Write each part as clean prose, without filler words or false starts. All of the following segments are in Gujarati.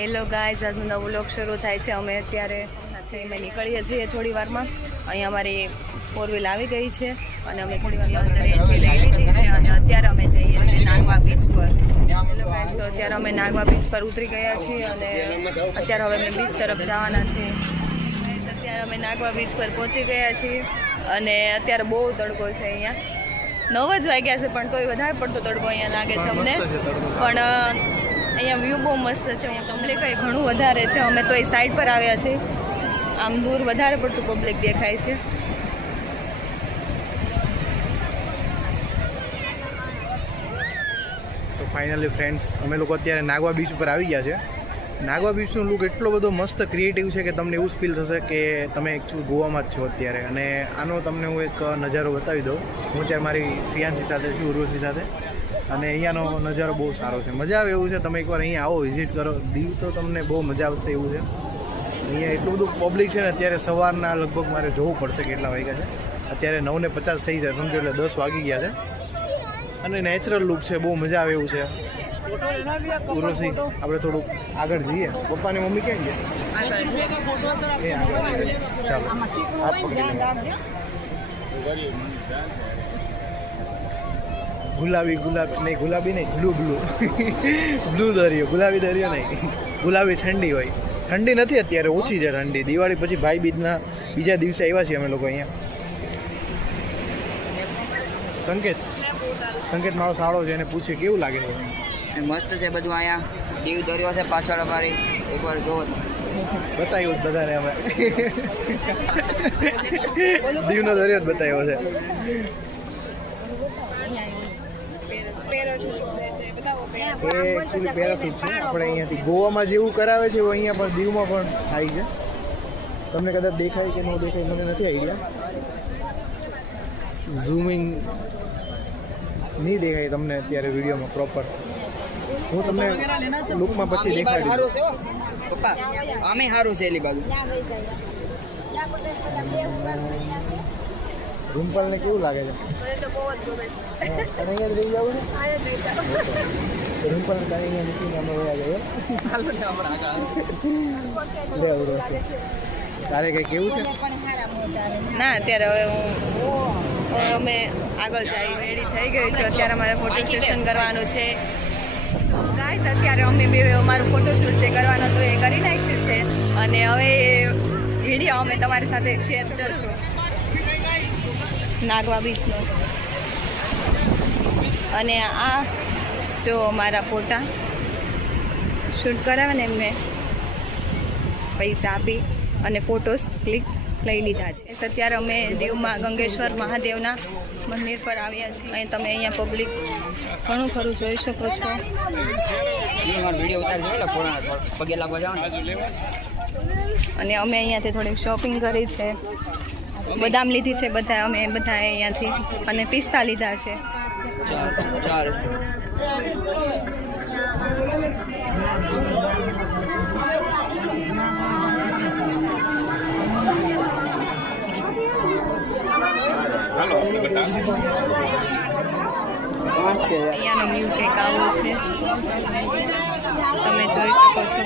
હેલો ગાઈઝ, આજનો નવો વ્લોગ શરૂ થાય છે. અમે અત્યારે અમે નીકળીએ છીએ થોડી વારમાં. અહીંયા અમારી 4 વ્હીલ આવી ગઈ છે અને અમે થોડી વારમાં અંદર એન્ટ્રી લઈ લીધી છે અને અત્યારે અમે જઈએ છીએ નાગવા બીચ પર. હેલો ગાઈઝ, તો અત્યારે અમે નાગવા બીચ પર ઉતરી ગયા છીએ અને અત્યારે હવે અમે બીચ તરફ જવાના છીએ. અત્યારે અમે નાગવા બીચ પર પહોંચી ગયા છીએ અને અત્યારે બહુ તડકો છે. અહીંયા 9 જ વાગ્યા છે પણ તોય વધારે પડતો તડકો અહીંયા લાગે છે અમને. પણ અહીંયા વ્યૂ બહુ મસ્ત છે. હું તમને કંઈ ઘણું વધારે છે. અમે તો એ સાઈડ પર આવ્યા છીએ. આમ દૂર વધારે પડતું પબ્લિક દેખાય છે. તો ફાઇનલી ફ્રેન્ડ્સ, અમે લોકો અત્યારે નાગવા બીચ ઉપર આવી ગયા છે. નાગવા બીચનો લુક એટલો બધો મસ્ત ક્રિએટિવ છે કે તમને એવું જ ફીલ થશે કે તમે એકચ્યુઅલી ગોવામાં જ છો અત્યારે. અને આનો તમને હું એક નજારો બતાવી દઉં. હું અત્યારે મારી ફિયાન્સી સાથે છું, ઉર્વશી સાથે. અને અહીંયાનો નજારો બહુ સારો છે, મજા આવે એવું છે. તમે એકવાર અહીંયા આવો, વિઝિટ કરો દીવ, તો તમને બહુ મજા આવશે એવું છે. અહીંયા એટલું બધું પબ્લિક છે ને. અત્યારે સવારના લગભગ મારે જોવું પડશે કેટલા વાગ્યા છે. અત્યારે 9:50 થઈ જાય, સમજો એટલે 10 વાગી ગયા છે. અને નેચરલ લુક છે, બહુ મજા આવે એવું છે. ઉર્વશી, આપણે થોડુંક આગળ જઈએ. પપ્પાની મમ્મી ક્યાં ગયા? ચાલો, હાથ પકડી લો. ગુલાબી નહીં, ગુલાબી નહીં, બ્લુ દરિયો. ગુલાબી દરિયો નહીં, ગુલાબી ઠંડી હોય. ઠંડી નથી અત્યારે, ઓછી છે ઠંડી. દિવાળી પછી ભાઈ બીજના બીજા દિવસે આવ્યા છીએ અમે લોકો અહીંયા. સંકેત મારો સાળો છે, એને પૂછે કેવું લાગે છે. મસ્ત છે બધું. અહીંયા દીવ દરિયો છે પાછળ અમારી, એકવાર જોવો. બતાવ્યું જ બધાને અમે. દીવનો દરિયો જ બતાવ્યો છે. આપણે અહીંયાથી ગોવામાં જેવું કરાવે છે એવું અહીંયા પણ દીવમાં પણ થાય છે. તમને કદાચ દેખાય કે ન દેખાય મને નથી આઈડિયા. ઝૂમિંગ નહીં દેખાય તમને અત્યારે વિડીયોમાં પ્રોપર. હું તમને લુકમાં પછી દેખાડીશ. પપ્પા આમે સારું છે એલી બાજુ. રૂમપાલને કેવું લાગે છે? અહીંયા રહી જાવ છે. રૂમપાલને અહીંયા નીકળીને અમે વયા જઈએ. તારે કંઈ કેવું છે? ના, અત્યારે હવે અમે આગળ જઈ રેડી થઈ ગઈ છે. અત્યારે અમારે ફોટો સેશન કરવાનું છે. ગાઈસ, અત્યારે અમે બે અમારું ફોટોશૂટ જે કરવાનું હતું એ કરી નાખ્યું છે અને હવે વિડીયો અમે તમારી સાથે શેર કરશું નાગવા બીચનો. અને આ જો મારા ફોટા શૂટ કરાવે ને એમને પૈસા આપી અને ફોટોસ ક્લિક લઈ લીધા છે. અત્યારે અમે દીવમાં ગંગેશ્વર મહાદેવના મંદિર પર આવ્યા છીએ. અહીં તમે અહીંયા પબ્લિક ઘણું ખરું જોઈ શકો છો. અને અમે અહીંયાથી થોડીક શોપિંગ કરી છે. બદામ લીધી છે બધા અમે બધા અહીંયાથી અને પિસ્તા લીધા છે. અહીંયાનો વ્યૂ કંઈક આવો છે, તમે જોઈ શકો છો.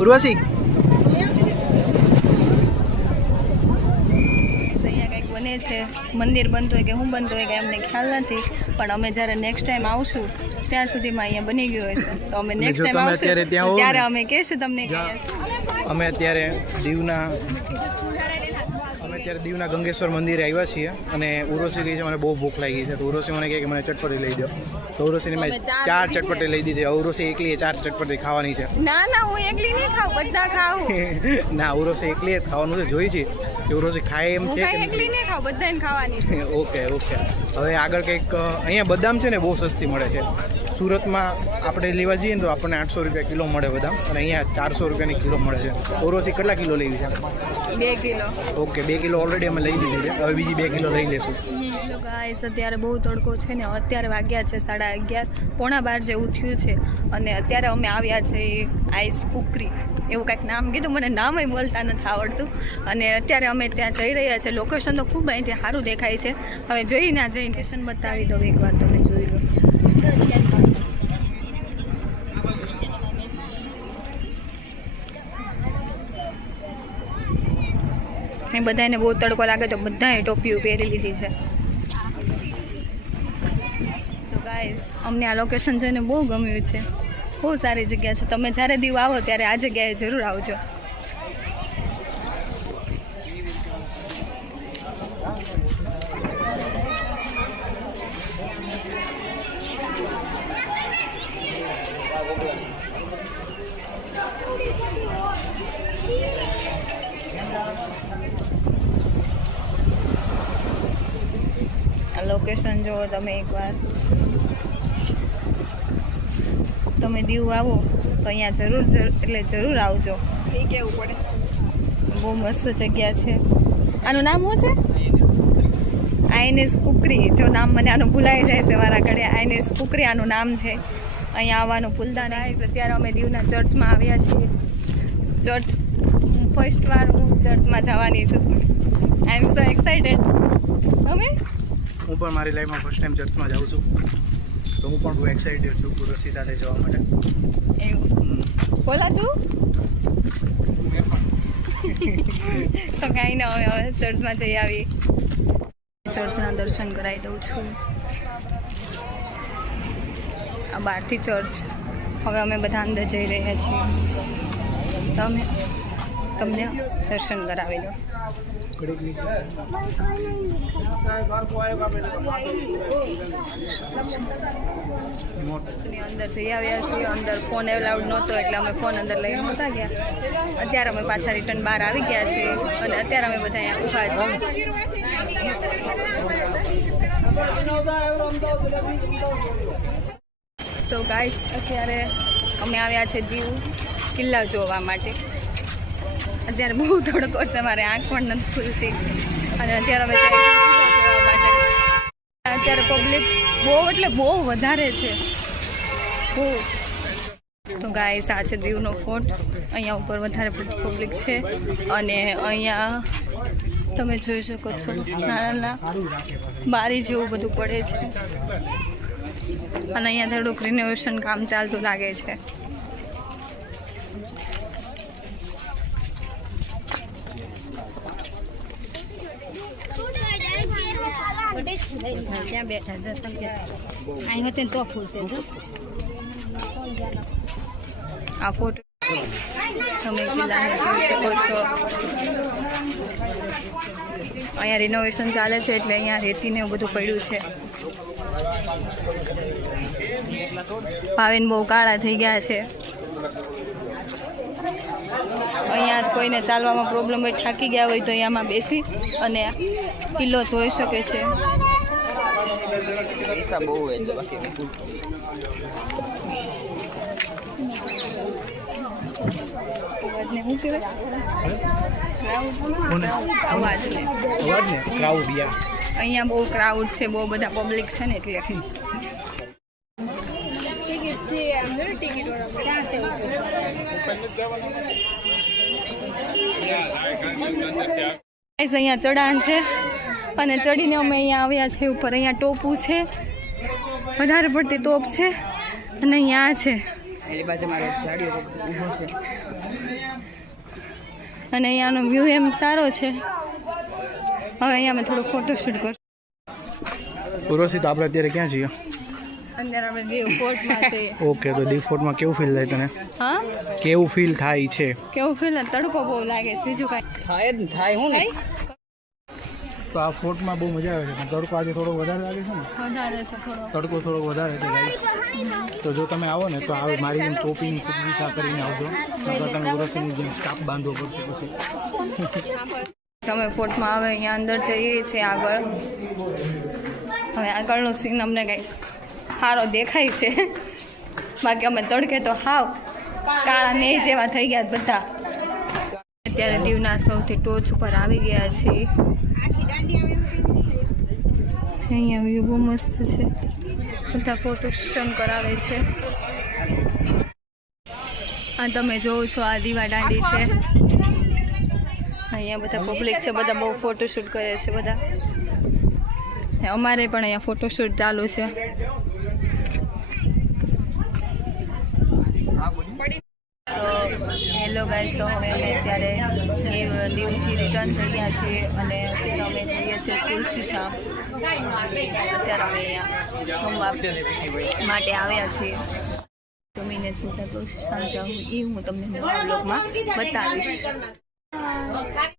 ઉર્વશી બને છે. મંદિર બનતું હોય કે હું બનતું હોય કે અમને ખ્યાલ નથી, પણ અમે જ્યારે નેક્સ્ટ ટાઈમ આવશું ત્યાં સુધીમાં અહીંયા બની ગયું હોય છે. તો અમે નેક્સ્ટ ટાઈમ આવશું ત્યારે અમે કહીશું તમને કે અમે અત્યારે દીવના ગંગેશ્વર મંદિરે આવ્યા છીએ. અને ઉર્વશી કહે છે મને બહુ ભૂખ લાગી છે. તો ઉર્વશી મને કહે કે મને ચટપટી લઈ દો. તો ઉર્વશીને મેં 4 ચટપટી લઈ દીધી. ઉર્વશી એકલી 4 ચટપટી ખાવાની છે. ના, હું એકલી નહીં ખાઉં, બધા ખાઉં. ના, ઉર્વશી એકલી જ ખાવાનું છે. જોઈ છે કે ઉર્વશી ખાય એમ છે કે એકલી નહીં ખાઉં, બધાને ખાવાની. ઓકે. હવે આગળ કંઈક અહીંયા બદામ છે ને બહુ સસ્તી મળે છે. સુરતમાં આપણે લેવા જઈએ ને તો આપણને 800 રૂપિયા કિલો મળે બદામ, અને અહીંયા 400 રૂપિયાની કિલો મળે છે. ઉર્વશી કેટલા કિલો લેવી છે? 2 કિલો. ઓકે, 2 કિલો ઓલરેડી અમે લઈ લીધી છે. હવે બીજી 2 કિલો લઈ લેશું. ગાઈસ અત્યારે બહુ તડકો છે ને અત્યારે વાગ્યા છે 11:30 પોણા 12 જેવું થયું છે અને અત્યારે અમે આવ્યા છે આઈસ કુકરી એવું કંઈક નામ કીધું મને નામ બોલતા નથી આવડતું અને અત્યારે અમે ત્યાં જઈ રહ્યા છે લોકેશન તો ખૂબ અહીંથી સારું દેખાય છે હવે જોઈ ના જઈ લોકેશન બતાવી દઉં એકવાર તમે જોઈ લો એ બધાને બહુ તડકો લાગે તો બધાએ ટોપીઓ પહેરી લીધી છે તો ગાઈસ અમને આ લોકેશન જોઈને બહુ ગમ્યું છે બહુ સારી જગ્યા છે તમે જ્યારે દીવ આવો ત્યારે આ જગ્યાએ જરૂર આવજો લોકેશન જુઓ તમે એકવાર તમે દીવ આવો તો અહીંયા જરૂર આવજો એ કેવું પડે બહુ મસ્ત જગ્યા છે આનું નામ શું છે આઈનેસ કુકરી જો નામ મને આનું ભૂલાઈ જાય છે મારા ઘરે આઈનેસ કુકરી આનું નામ છે અહીંયા આવવાનું ભૂલતા નહીં અત્યારે અમે દીવના ચર્ચમાં આવ્યા છીએ ચર્ચ ફર્સ્ટ વાર હું ચર્ચમાં જવાની છું આઈ એમ સો એક્સાઇટેડ અમે હું પણ મારી લાઈફમાં ફર્સ્ટ ટાઈમ ચર્ચમાં જાઉં છું તો હું પણ બહુ એક્સાઇટેડ છું ઉર્વશી સાથે જવા માટે એવું બોલા તું તો કાંઈ ના હવે ચર્ચમાં જઈ આવી ચર્ચના દર્શન કરાવી દઉં છું આ બહારથી ચર્ચ હવે અમે બધા અંદર જઈ રહ્યા છીએ તમને દર્શન કરાવી દો અંદર જઈ આવ્યા છીએ અંદર ફોન એલાઉડ નહોતો એટલે અમે ફોન અંદર લઈને નહોતા ગયા અત્યારે અમે પાછા રિટર્ન બહાર આવી ગયા છીએ અને અત્યારે અમે બધા અહીંયા ઊભા છીએ તો ગાઈસ અત્યારે અમે આવ્યા છે દીવ કિલ્લા જોવા માટે અત્યારે બહુ તડકો છે મારે આંખ પણ નથી ખુલતી અને અત્યારે અમે જોવા માટે અત્યારે પબ્લિક બહુ વધારે છે બહુ તો ગાઈસ આ છે દીવનો ફોર્ટ અહીંયા ઉપર વધારે પબ્લિક છે અને અહીંયા તમે જોઈ શકો છો નાના બારી જેવું બધું પડે છે અને અહીંયા થોડુંક રિનોવેશન કામ ચાલતું લાગે છે ત્યાં બેઠા અહીં હતી તો ખુશ આ ફોટો તમે અહીંયા રિનોવેશન ચાલે છે એટલે અહીંયા રેતીને એવું બધું પડ્યું છે ભાવિન બહુ કાળા થઈ ગયા છે અહીંયા કોઈને ચાલવામાં પ્રોબ્લેમ હોય થાકી ગયા હોય તો અહીંયામાં બેસી અને કિલ્લો જોઈ શકે છે અહીંયા બહુ ક્રાઉડ છે બહુ બધા પબ્લિક છે ને એટલે અહીંયા ચઢાણ છે અને ચડીને અમે અહીંયા આવ્યા છે ઉપર અહીંયા ટોપું છે વધારે પડતી તોપ છે અને અહીંયા છે અને અહીંયાનો વ્યૂ એમ સારો છે હવે અહીંયા અમે થોડો ફોટોશૂટ કરશું ઉર્વશી તો આપણે અત્યારે ક્યાં છીએ અંદર આપણે દીવ ફોર્ટમાં છીએ ઓકે તો દીવ ફોર્ટમાં કેવું ફીલ થાય તને હા કેવું ફીલ થાય છે કેવું ફીલ તડકો બહુ લાગે છે બીજું કાંઈ થાય હું નહીં તો આ ફોર્ટમાં બહુ મજા આવે છે પણ તડકો આજે થોડો વધારે લાગે છે ને વધારે છે થોડો તડકો થોડો વધારે છે ગાઈસ તો જો તમે આવો ને તો આ મારી જેમ ટોપીની સુવિધા કરીને આવજો નકર તમે ઉર્વશીની જેમ સ્કાર્ફ બાંધવો પડશે પછી અમે ફોર્ટમાં હવે અહીંયા અંદર જઈએ છીએ આગળ હવે આગળનો સીન અમને કંઈક સારો દેખાય છે બાકી અમે તડકે તો હાવ કાળા ને જેવા થઈ ગયા બધા અત્યારે દીવના સૌથી ટોચ ઉપર આવી ગયા છીએ અહીંયા વ્યૂ બહુ મસ્ત છે, બધા ફોટો સેશન કરાવે છે. આ તમે જોવો છો આ દીવા દાંડી છે. અહીંયા બધા પબ્લિક છે, બધા બહુ ફોટોશૂટ કરે છે બધા. અમારે પણ અહીંયા ફોટોશૂટ ચાલુ છે. તો હેલો ગાઈસ, તો હવે અમે અત્યારે દીવથી રિટર્ન થઈ ગયા છીએ અને અત્યારે અમે જઈએ છીએ તુલસી શ્યામ. અત્યારે અમે અહીંયા જમવા માટે આવ્યા છીએ. જમીને સીધા તુલસી શ્યામ જાઉં એ હું તમને નવા બ્લોગમાં બતાવીશ.